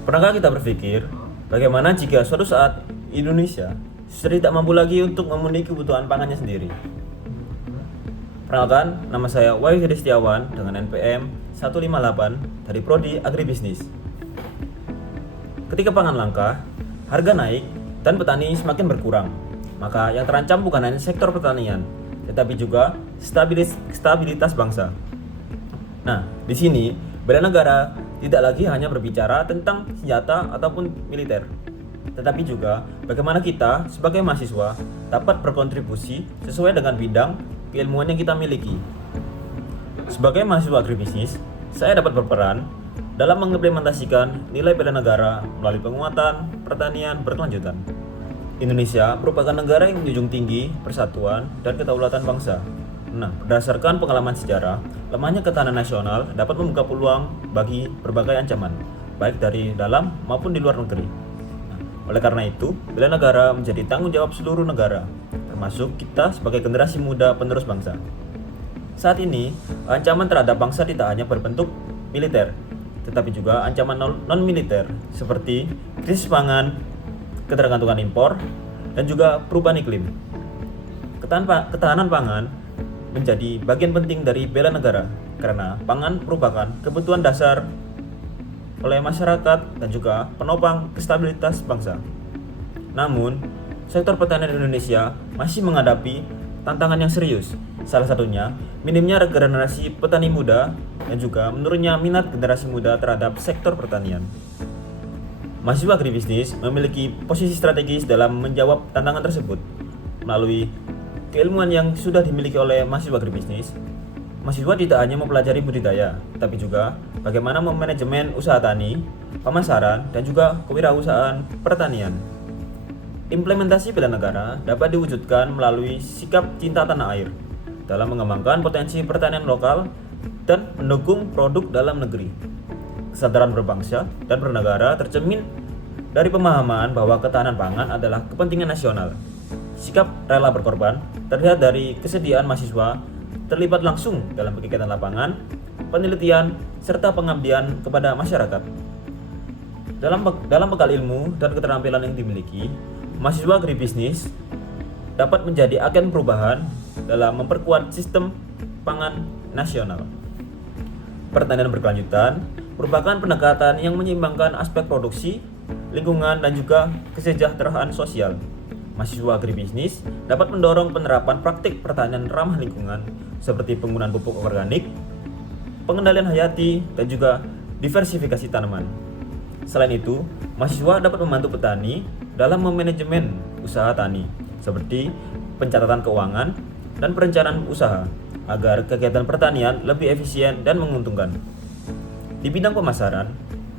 Pernahkah kita berpikir, bagaimana jika suatu saat Indonesia sudah tidak mampu lagi untuk memenuhi kebutuhan pangannya sendiri? Perkenalkan, nama saya Wahyu Hedi Setiawan dengan NPM 158 dari Prodi Agribisnis. Ketika pangan langka, harga naik, dan petani semakin berkurang, maka yang terancam bukan hanya sektor pertanian, tetapi juga stabilitas bangsa. Nah, di sini bela negara tidak lagi hanya berbicara tentang senjata ataupun militer, tetapi juga bagaimana kita sebagai mahasiswa dapat berkontribusi sesuai dengan bidang keilmuan yang kita miliki. Sebagai mahasiswa agribisnis, saya dapat berperan dalam mengimplementasikan nilai bela negara melalui penguatan pertanian berkelanjutan. Indonesia merupakan negara yang menjunjung tinggi persatuan dan kedaulatan bangsa. Nah, berdasarkan pengalaman sejarah, lemahnya ketahanan nasional dapat membuka peluang bagi berbagai ancaman, baik dari dalam maupun di luar negeri. Nah, oleh karena itu, bela negara menjadi tanggung jawab seluruh negara, termasuk kita sebagai generasi muda penerus bangsa. Saat ini, ancaman terhadap bangsa tidak hanya berbentuk militer, tetapi juga ancaman non-militer seperti krisis pangan, ketergantungan impor, dan juga perubahan iklim. Ketahanan pangan menjadi bagian penting dari bela negara karena pangan merupakan kebutuhan dasar oleh masyarakat dan juga penopang stabilitas bangsa. Namun, sektor pertanian Indonesia masih menghadapi tantangan yang serius. Salah satunya minimnya regenerasi petani muda dan juga menurunnya minat generasi muda terhadap sektor pertanian. Mahasiswa agribisnis memiliki posisi strategis dalam menjawab tantangan tersebut. Melalui keilmuan yang sudah dimiliki oleh mahasiswa agribisnis, mahasiswa tidak hanya mempelajari budidaya, tapi juga bagaimana memanajemen usaha tani, pemasaran, dan juga kewirausahaan pertanian. Implementasi bela negara dapat diwujudkan melalui sikap cinta tanah air dalam mengembangkan potensi pertanian lokal dan mendukung produk dalam negeri. Kesadaran berbangsa dan bernegara tercermin dari pemahaman bahwa ketahanan pangan adalah kepentingan nasional. Sikap rela berkorban terlihat dari kesediaan mahasiswa terlibat langsung dalam kegiatan lapangan, penelitian, serta pengabdian kepada masyarakat. Dalam bekal ilmu dan keterampilan yang dimiliki, mahasiswa agribisnis dapat menjadi agen perubahan dalam memperkuat sistem pangan nasional. Pertanian berkelanjutan merupakan pendekatan yang menyeimbangkan aspek produksi, lingkungan, dan juga kesejahteraan sosial. Mahasiswa agribisnis dapat mendorong penerapan praktik pertanian ramah lingkungan seperti penggunaan pupuk organik, pengendalian hayati, dan juga diversifikasi tanaman. Selain itu, mahasiswa dapat membantu petani dalam memanajemen usaha tani seperti pencatatan keuangan dan perencanaan usaha agar kegiatan pertanian lebih efisien dan menguntungkan. Di bidang pemasaran,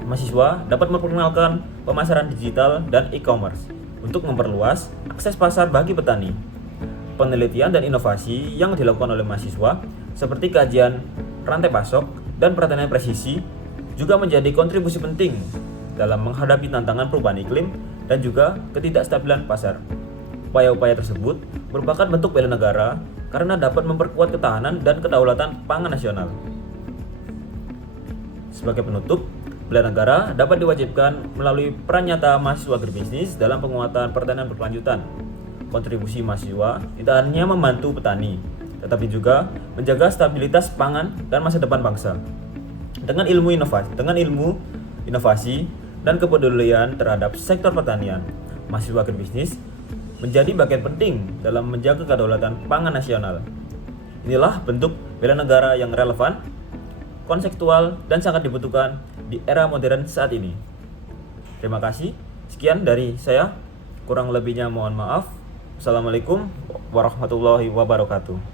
mahasiswa dapat memperkenalkan pemasaran digital dan e-commerce untuk memperluas akses pasar bagi petani. Penelitian dan inovasi yang dilakukan oleh mahasiswa seperti kajian rantai pasok dan pertanian presisi juga menjadi kontribusi penting dalam menghadapi tantangan perubahan iklim dan juga ketidakstabilan pasar. Upaya-upaya tersebut merupakan bentuk bela negara karena dapat memperkuat ketahanan dan kedaulatan pangan nasional. Sebagai penutup, bela negara dapat diwajibkan melalui peran nyata mahasiswa agribisnis dalam penguatan pertanian berkelanjutan. Kontribusi mahasiswa tidak hanya membantu petani, tetapi juga menjaga stabilitas pangan dan masa depan bangsa. Dengan ilmu inovasi, dan kepedulian terhadap sektor pertanian, mahasiswa agribisnis menjadi bagian penting dalam menjaga kedaulatan pangan nasional. Inilah bentuk bela negara yang relevan, konseptual, dan sangat dibutuhkan di era modern saat ini. Terima kasih. Sekian dari saya. Kurang lebihnya mohon maaf. Assalamualaikum warahmatullahi wabarakatuh.